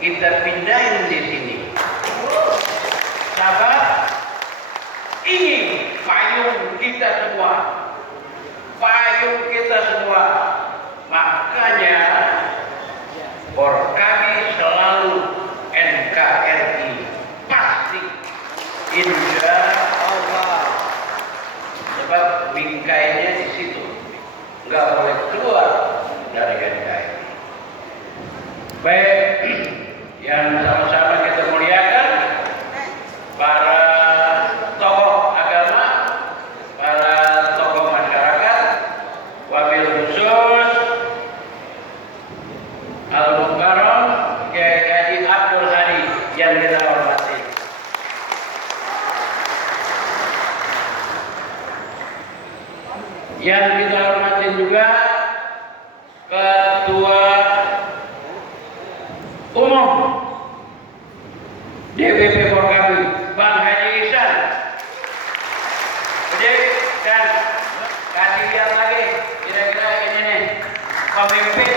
kita pindahin di sini. Sahabat, ini payung kita semua. Payung kita semua. Makanya Forkabi selalu NKRI pasti, insya Allah. Sebab bingkainya di situ, nggak boleh keluar dari NKRI. Baik, yang sama-sama kita muliakan para tokoh agama, para tokoh masyarakat, wabil khusus Al-Mukarram Kiai Haji Abdul Hadi yang kita hormati. Yang kita hormati juga Ketua Umum DPP Forkabi Bang Haji Ihsan. Jadi dan kasih lihat lagi kira-kira ini nih pemimpin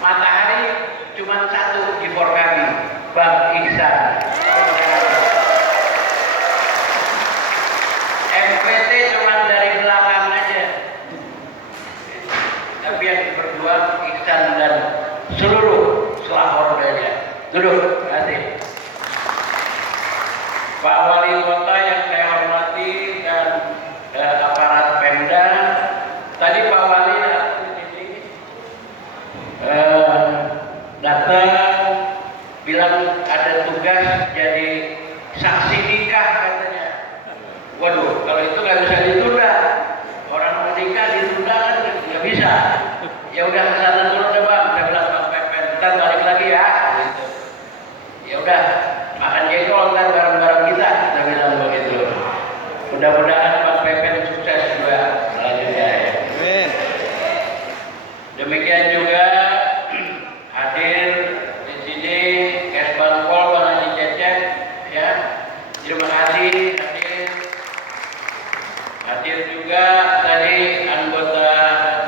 matahari cuma satu di Forkabi, Bang Ihsan. MPT cuma dari belakang aja, tapi yang berdua Ihsan dan seluruh selahordanya. Duduk, hati. Pak Wali Kota yang saya hormati dan aparat Pemda. Tadi Pak Wali datang bilang ada tugas jadi saksi nikah katanya. Waduh, kalau itu nggak bisa ditunda. Orang mau nikah ditunda kan nggak bisa. Ya udah kesana dulu coba. Saya bilang Bang Pepen, ntar balik lagi ya. Gitu. Ya udah, makan jengkol ntar bareng-bareng kita. Saya bilang begitu. Mudah-mudahan Bang Pepen sukses juga selanjutnya ya. Amin. Demikian juga hadir di sini Kesbang Pol Bang Haji Cecep ya. Terima kasih hadir. Hadir juga tadi anggota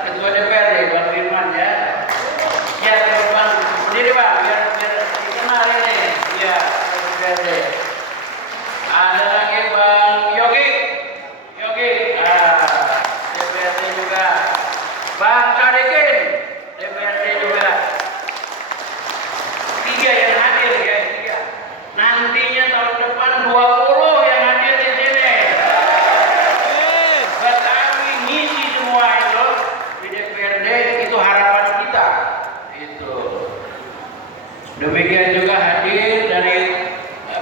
Ketua DPRD Bang Firman ya. Ya Bang, sendiri Bang biar dikenal ini. Ya DPRD. Ada lagi Bang Yogi. DPRD juga. Bang Sadikin, DPRD juga. Tiga yang hadir ya, tiga. Nantinya tahun depan 20 yang hadir di sini. Betawi ngisi semua itu di DPRD, itu harapan kita. Itu. Demikian juga hadir dari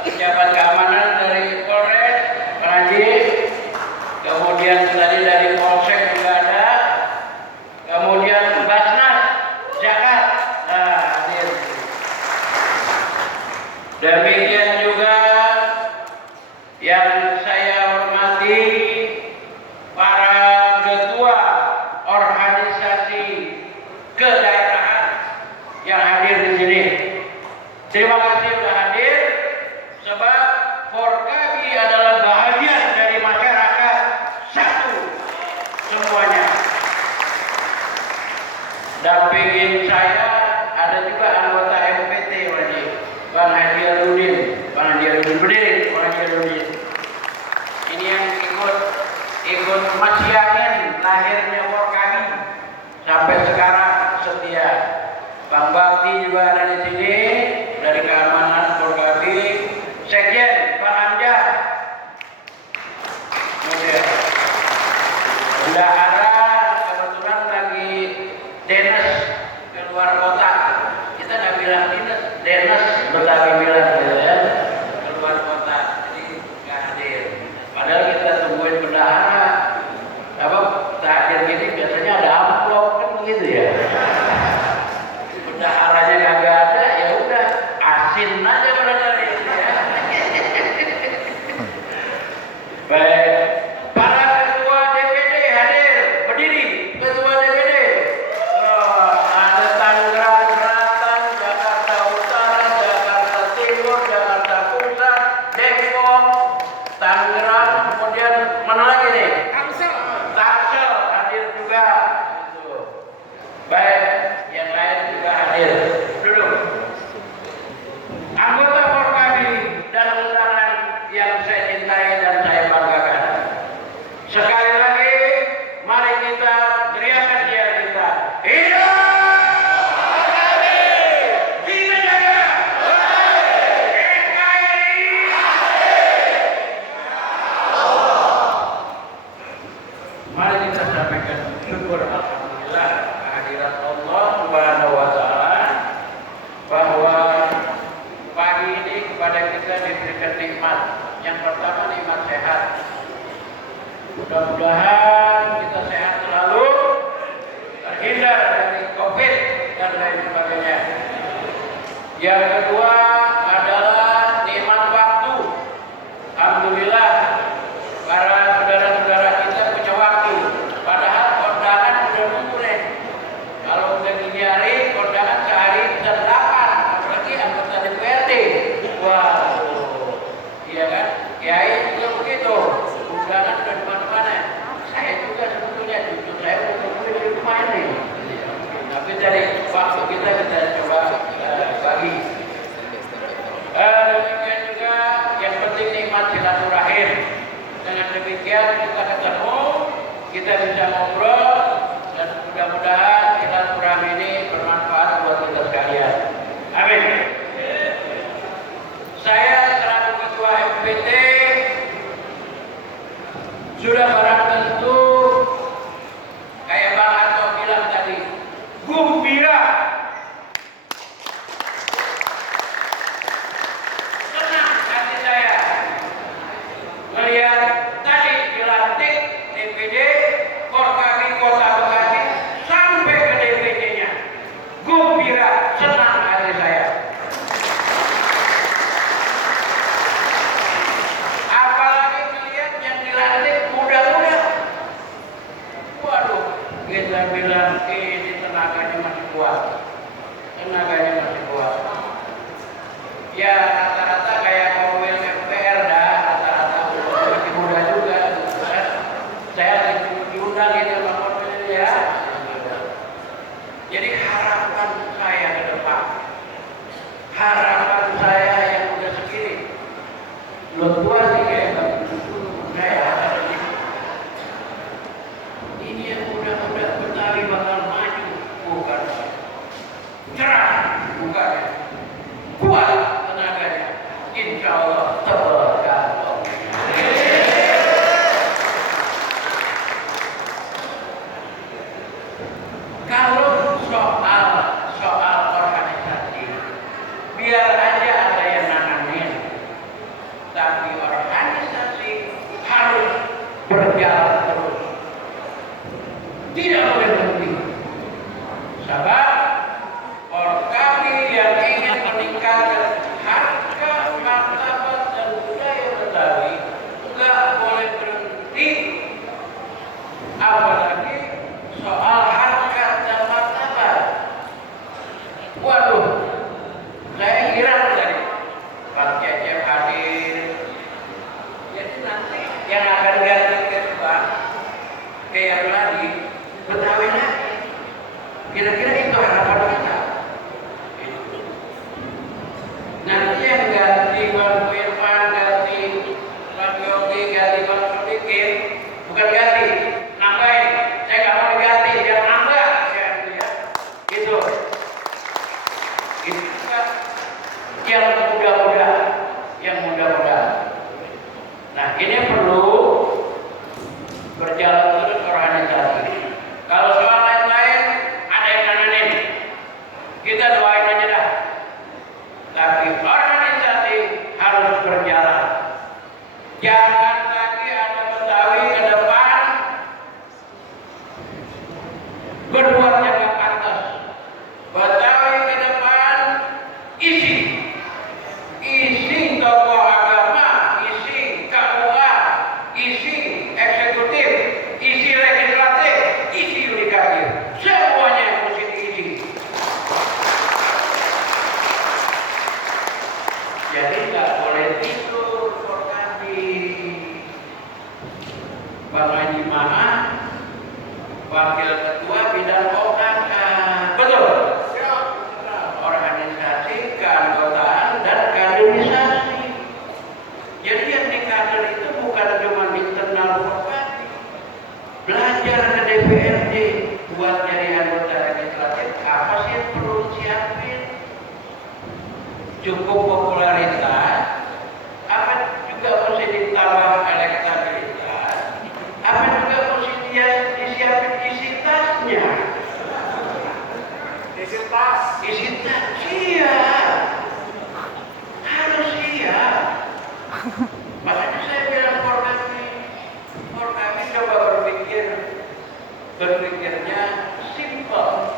pejabat keamanan dari Polres, Pak Haji. Kemudian tadi dari Polsek juga ada. Kemudian Basnas Jakarta hadir. Demikian juga yang saya hormati para ketua organisasi kedaerahan yang hadir di sini. Terima kasih sudah hadir, sebab Forkabi adalah bahagian dari masyarakat satu semuanya. Dampingin saya ada juga anggota MPT wajib Bang Haji Aludin, berdiri Bang Haji Aludin. Ini yang ikut masyiahin lahirnya Forkabi sampai sekarang setia. Bang Bakti juga ada di sini dari keamanan Forkabi. Sekjen Bang Amjad. Kemudian bendahara kebetulan lagi dinas ke luar kota. Kita nggak bilang dinas Betawi bilang gitu ya, ke luar kota, jadi nggak hadir. Padahal kita tungguin bendahara. Apa kita hadir gini biasanya ada amplop kan begitu ya. Bendaharanya kagak ada, ya udah asin aja barangkali ya. Baik, para ketua DPD hadir. Baik, yang lain juga hadir. Duduk. Anggota Forkabi dan undangan yang saya cintai dan saya banggakan. Sekali lagi, mari kita teriakan dia kita. Hidup! Mari kita sampaikan syukur alhamdulillah kehadirat Allah Subhanahu wa taala bahwa pagi ini kepada kita diberikan nikmat. Yang pertama nikmat sehat. Mudah-mudahan kita sehat selalu, terhindar dari Covid dan lain sebagainya. Yang kedua adalah nikmat waktu. Alhamdulillah para saudara-saudara kita punya waktu. Padahal kondangan sudah nunggu nih. Kalau udah gini hari, kondangan sehari bisa 8, apalagi anggota DPRD. Wah, iya kan? Kiai juga begitu. Undangan sudah di mana-mana. Saya juga sebetulnya cucu saya udah nunggu di rumah ini. Tapi dari waktu kita coba bagi. Demikian juga yang penting nikmat silaturahim. Dengan demikian kita ketemu, kita bisa ngobrol dan mudah-mudahan silaturahmi ini bermanfaat buat kita sekalian. Amin. Saya selaku ketua MPT sudah barang tentu kayak Bang Anto bilang tadi, gembira. Senang hati saya melihat tadi dilantik DPD Forkabi Kota Bekasi sampai ke DPD-nya. Gembira, senang hati saya. Apalagi melihat yang dilantik muda-muda. Waduh, kita bilang ini tenaganya masih kuat. Tenaganya masih kuat. Ya rata-rata kayak mobil MPR dah, rata-rata masih muda juga. Saya diundang itu sama mobil ya. Jadi harapan saya ke depan, harapan saya yang udah segini, belum tua sih kayak saya. Ini yang muda-muda Betawi bakal maju, bukan cerah, bukan kuat tenaganya, insya Allah tabarakallah. Kalau soal organisasi, biar aja ada yang nanganin, tapi organisasi harus berjalan terus, tidak boleh berhenti. Sebab Forkabi yang ingin meningkatkan harga, martabat dan budaya Betawi nggak boleh berhenti. Apalagi soal harga dan martabat. Waduh, saya heran tadi Pak Cecep hadir. Jadi nanti yang akan ganti Pak kayak lagi Betawi lagi. Kira-kira itu harapan kita. Nanti yang ganti Bang Firman, ganti Bang Yogi, ganti Bang Sodikin, bukan ganti, nambahin. Saya nggak mau ganti, jangan nambah, ya, gitu. Gitu kan? Yang muda-muda. Nah, ini perlu berjalan terus organisasi. Kalau soal lain-lain ada yang nanganin, kita doain aja dah. Tapi organisasi harus berjalan. Jangan lagi ada Betawi ke depan berbuat yang gak pantas. Betawi ke depan isi tokoh agama, isi KUA, isi eksekutif, isi legislatif, isi yudikatif, semuanya mesti diisi. Jadi nggak boleh tidur Forkabi. Bang Haji Maha, wakil ketua bidang OKK, belajar ke DPRD buat jadi anggota legislatif, apa sih yang perlu disiapin? Cukup popularitas, apa juga mesti ditambah elektabilitas, apa juga mesti dia disiapin isi tasnya? Isi tas, siap, harus siap. Makanya saya bilang for kami coba berpikirnya simple.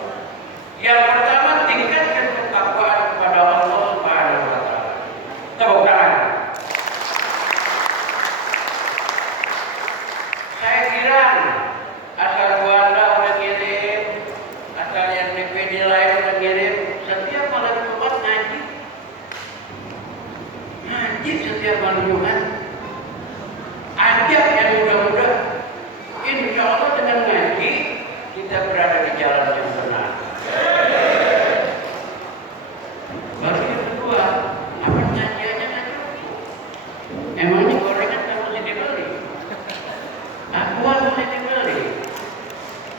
Yang pertama, tingkatkan ketakwaan kepada Allah Subhanahu wa Ta'ala. Tepuk tangan. Saya kira asal Anda udah kirim, asal yang DPD lain udah kirim, setiap malam Jumat ngaji setiap malam Jumat. Ajak yang muda-muda, insya Allah dengan ngaji kita berada di jalan yang benar. Baru yang kedua, apa ngajiannya nggak cukup? Emangnya gorengan nggak mesti dibeli? Akuan mesti dibeli.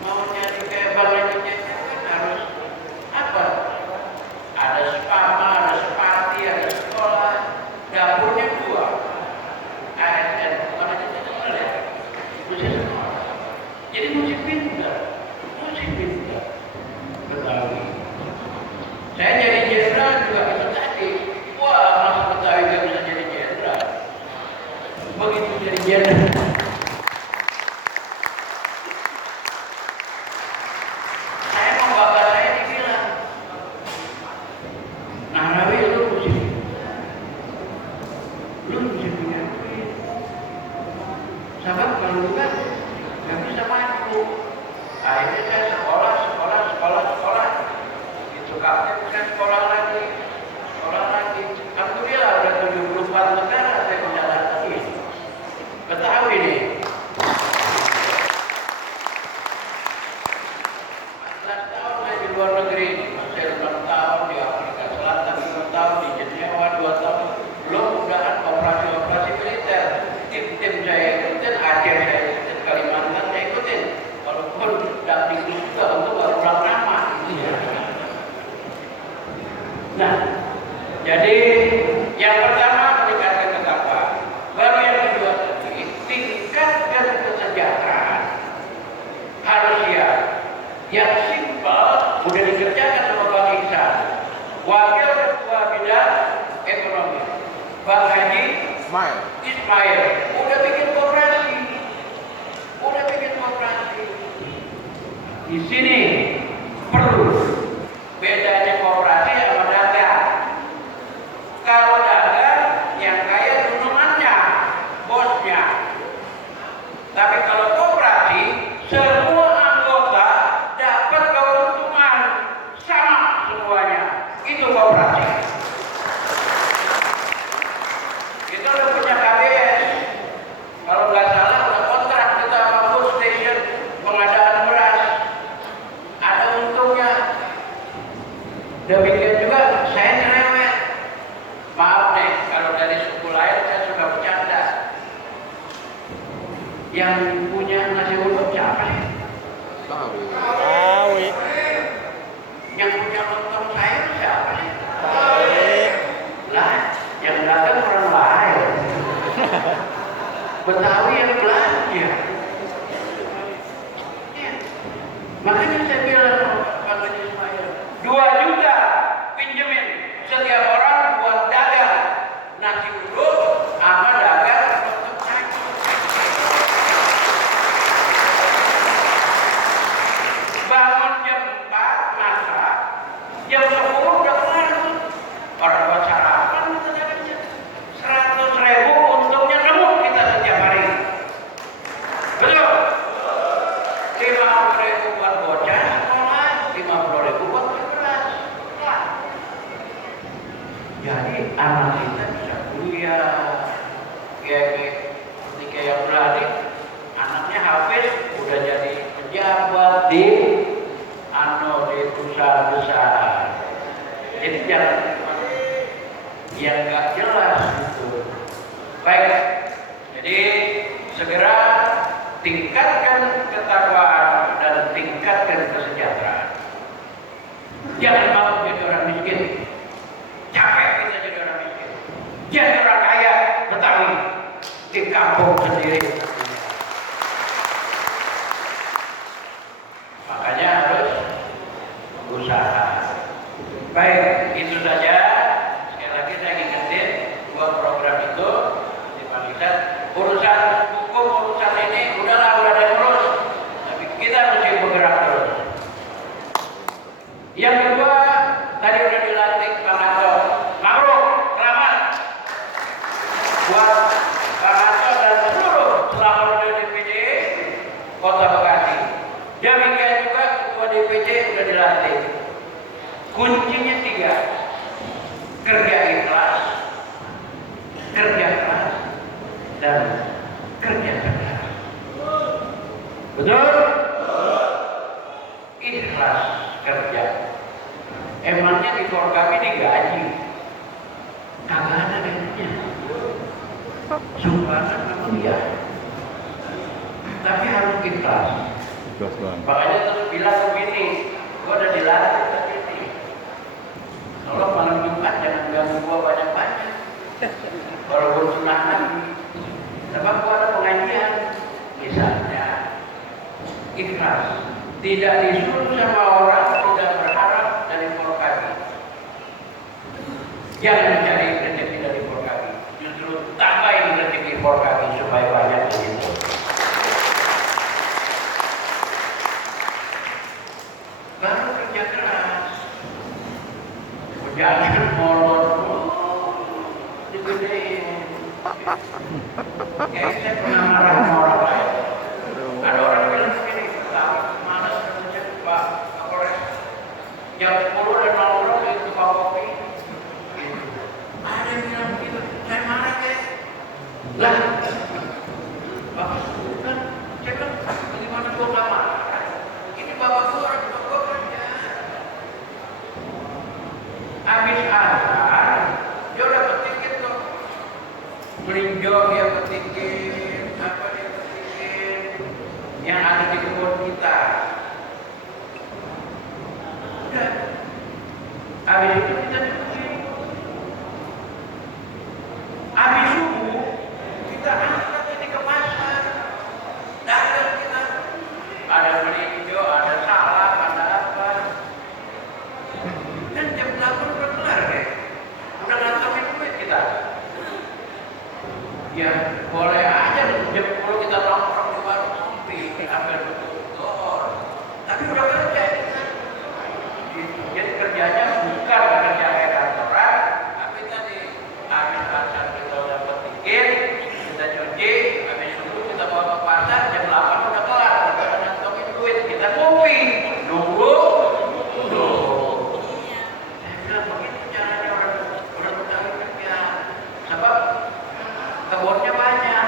Mau nyari kayak bang Ecek kan harus apa? Ada spama, ada sepati, ada sekolah, dapurnya 2. ASN, bukan aja sekolah ya. Mesti sekolah. Jadi mesti pintar. Betawi. Saya jadi jenderal juga itu tadi. Wah, masa Betawi gak bisa jadi jenderal. Begitu jadi jenderal. Saya mau bapak saya dibilang, Nahrawi lu mesti punya duit. Sabab kalau bukan gak bisa maju. Akhirnya saya sekolah. Itu kakek bukan sekolah lagi. Alhamdulillah udah 74 negara saya menjalani. Betawi nih. 14 tahun saya di luar negeri. Saya 6 tahun di Afrika Selatan, 2 tahun di Jenewa, 2 tahun. Belum udahan operasi militer. Tim saya ikutin, Aceh saya ikutin, Kalimantan saya ikutin. Walaupun dapat juga untuk berulang nama. Nah, jadi yang pertama meningkatkan ketakwaan. Baru yang kedua tadi, tingkatkan kesejahteraan. Harus siap. Yang simpel udah dikerjakan sama Bang Iksan, Wakil Ketua Bidang Ekonomi, Bang Haji Ismail, udah bikin koperasi. Di sini perlu bedanya koperasi sama dagang. Kalau dagang yang kaya tunungannya, bosnya. Tapi kalau koperasi, semua anggota dapat keuntungan sama semuanya. Itu koperasi. Kita udah punya KBS. Kalau nggak salah udah kontrak kita sama food station pengadaan beras. Ada untungnya. Demikian juga saya cerewet. Maaf nih kalau dari suku lain saya suka bercanda. Yang punya nasi uduk siapa sih? Tahu. Yang punya lontong sayur siapa sih? Lah, yang dagang orang lain. Betawi yang belanja. Ya. Makanya saya bilang Pak Haji Ismail, 2 juta pinjemin setiap orang buat dagang nasi uduk sama dagang lontong sayur. Bangun jam 4 masak, jam 10 udah kelar tuh. Orang buat sarapan kita dagangnya 100.000 untungnya nemu kita setiap hari. Betul? 50.000 buat bocah sekolah, 50.000 buat beras. Jadi anak kita bisa kuliah. Ketika yang berani, anaknya Hafiz udah jadi pejabat di perusahaan besar. Jadi jangan yang nggak jelas itu. Baik, jadi segera tingkatkan tingkatkan ketakwaan dan tingkatkan kesejahteraan. Jangan mau jadi orang miskin. Capek kita jadi orang miskin. Jadi orang kaya Betawi di kampung sendiri. Makanya harus usaha. Baik, itu saja. Sekali lagi saya ingetin dua program itu dibalikan. Urusan hukum, urusan ini udahlah, udah ada terus. Tapi kita mesti bergerak terus. Yang kedua, tadi udah dilantik Pak Hato. Mabruk, selamat buat Pak Hato dan seluruh selama di DPD Kota Bekasi. Demikian juga Ketua DPC sudah dilantik. Kuncinya 3: kerja ikhlas, kerja keras, dan kerja cerdas. Betul? Ikhlas kerja. Emangnya di Forkami digaji? Kagak ada gajinya. Sumbangan sama dia. Tapi harus ikhlas. Makanya terus bilang begini, gua udah dilatih tadi ini. Kalau malam Jumat jangan ganggu gua banyak-banyak. Walaupun sunatan, sebab gua ada pengajian. Misalnya, ikhlas. Tidak disuruh sama orang, tidak berharap dari Forkami. Jangan mencari rezeki dari Forkami. Justru tambahin rezeki Forkami supaya banyak di situ. Baru kerja keras. Jangan molor digedein. Saya pernah marah sama orang lain. Ada orang bilang begini, malas kerja Pak Kapolres. Jam 10 dan nongkrong di tukang kopi. Ada yang bilang begitu, saya marah ya. Lah, Bapak kan, saya bilang, bagaimana gua gak marah? Ini Bapak gua orang tua gua kerja. Habis asar, dia udah petikin tuh. Melinjo dia petikin, apa dia petikin, yang ada di kebun kita. Udah. Habis itu kita cuci. Habis subuh, kita angkat ini ke pasar. Dagang kita. Ada melinjo, ada salak, ada apa. Dan jam 8 udah kelar ya. Udah ngantongin duit kita. Ya boleh aja jam 10 kita nongkrong di warung kopi sampai betul-betul. Tapi udah kerja. Jadi kerjanya bukan kerja kayak kantoran, tapi tadi habis asar kita udah petikin, kita cuci, habis itu kita bawa ke pasar, jam 8 udah kelar, kita udah ngantongin duit, kita kopi. Nunggu. Saya bilang begitu caranya orang Betawi kerja. Sebab kebunnya banyak.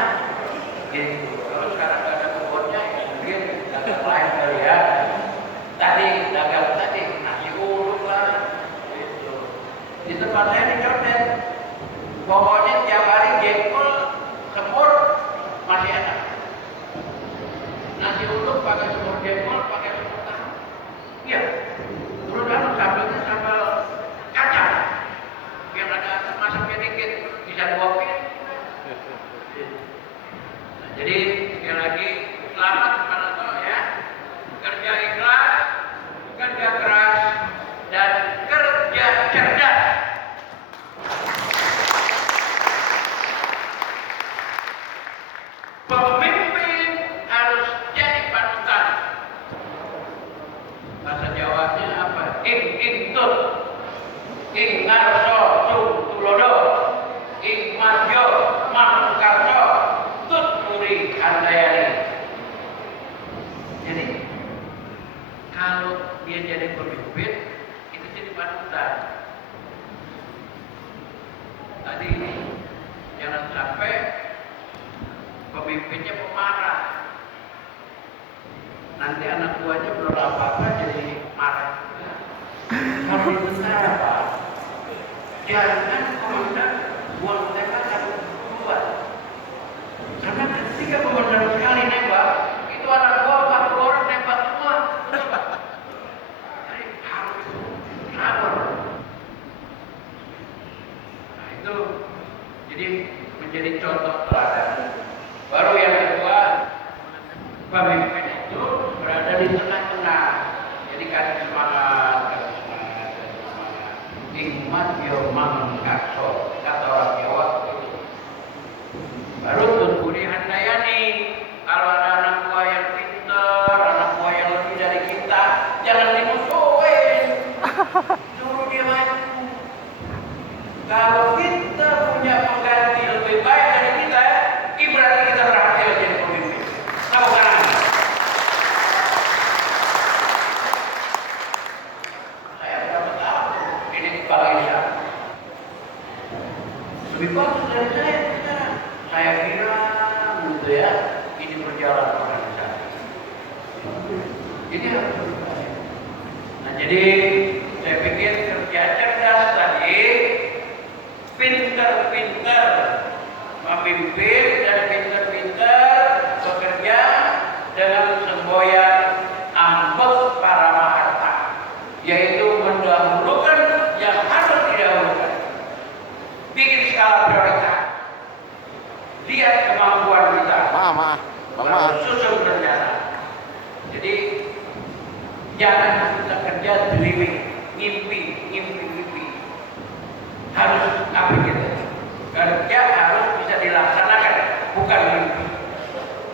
Gitu. Kalau sekarang nggak ada kebunnya, mungkin dagang lain kali ya. Tadi dagang tadi nasi uduk lah. Gitu. Di tempat saya di Condet, pokoknya tiap hari jengkol, semur masih enak. Nasi uduk pakai semur jengkol, pakai semur tahu. Iya. Terus lalu sambalnya sambal kacang yang ada masaknya dikit, bisa dua. Jadi sekali lagi selamat Pak Hato ya. Kerja ikhlas, kerja keras, dan kerja cerdas. Pemimpin harus jadi panutan. Bahasa Jawanya apa? Ingtut, ing ngarso sung tulodo, ing marjo manungkarso, tut muri handayani. Jadi kalau dia jadi pemimpin itu jadi panutan. Tadi jangan sampai pemimpinnya pemarah. Nanti anak buahnya belum apa-apa jadi marah. Harus benar Pak. Jangan komandan buang tembak satu buat. Karena ketika komandan sekali nembak, itu anak buah Pemimpin itu berada di tengah-tengah. Jadi kasih semangat, kasih semangat, kasih semangat. Hikmat yomang kakso, kata orang Jawa itu. Baru tuntuni handayani. Kalau ada anak buah yang pintar, anak buah yang lebih dari kita, jangan dimusuhin. Suruh dia maju. Kalau kita punya pengganti lebih baik dari kita, berarti kita berhasil jadi pemimpin. Tahu kan? Saya berapa tahun ini kepala Isya. Lebih bagus dari saya sekarang. Saya kira gitu ya, ini berjalan organisasi. Ini harus berubah. Nah jadi saya pikir kerja cerdas tadi, pintar-pintar memimpin dan pintar-pintar bekerja dengan semboyan ambek para maharta, yaitu mendahulukan yang harus didahulukan, bikin skala prioritas, lihat kemampuan kita, lalu susun rencana. Jadi jangan kita kerja dreaming, ngimpi, harus apa gitu. Kerja harus bisa dilaksanakan, bukan mimpi.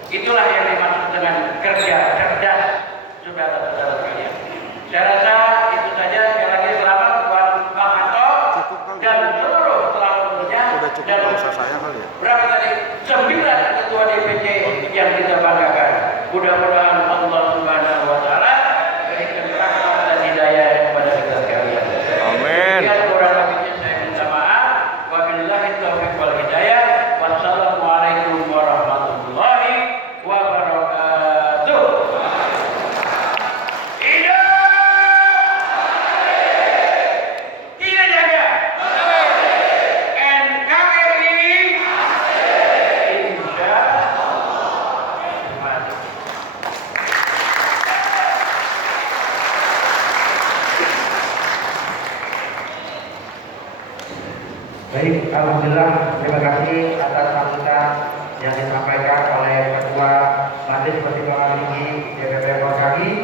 Itulah yang dimaksud dengan kerja cerdas, saudara-saudara sekalian. Saya rasa itu saja. Sekali lagi selamat buat Pak Anto dan seluruh pelakunya. Dan berapa tadi? 9 ketua DPC yang kita banggakan. Mudah-mudahan Allah Subhanahu Wa Taala berikan rahmat dan hidayah kepada kita sekalian. Amin. Wassalamualaikum warahmatullahi wabarakatuh. Tidak jaga NKRI Insya Allah. Baik, alhamdulillah, terima kasih atas sambutan yang disampaikan oleh Ketua Majelis Pertimbangan Tinggi DPP Polri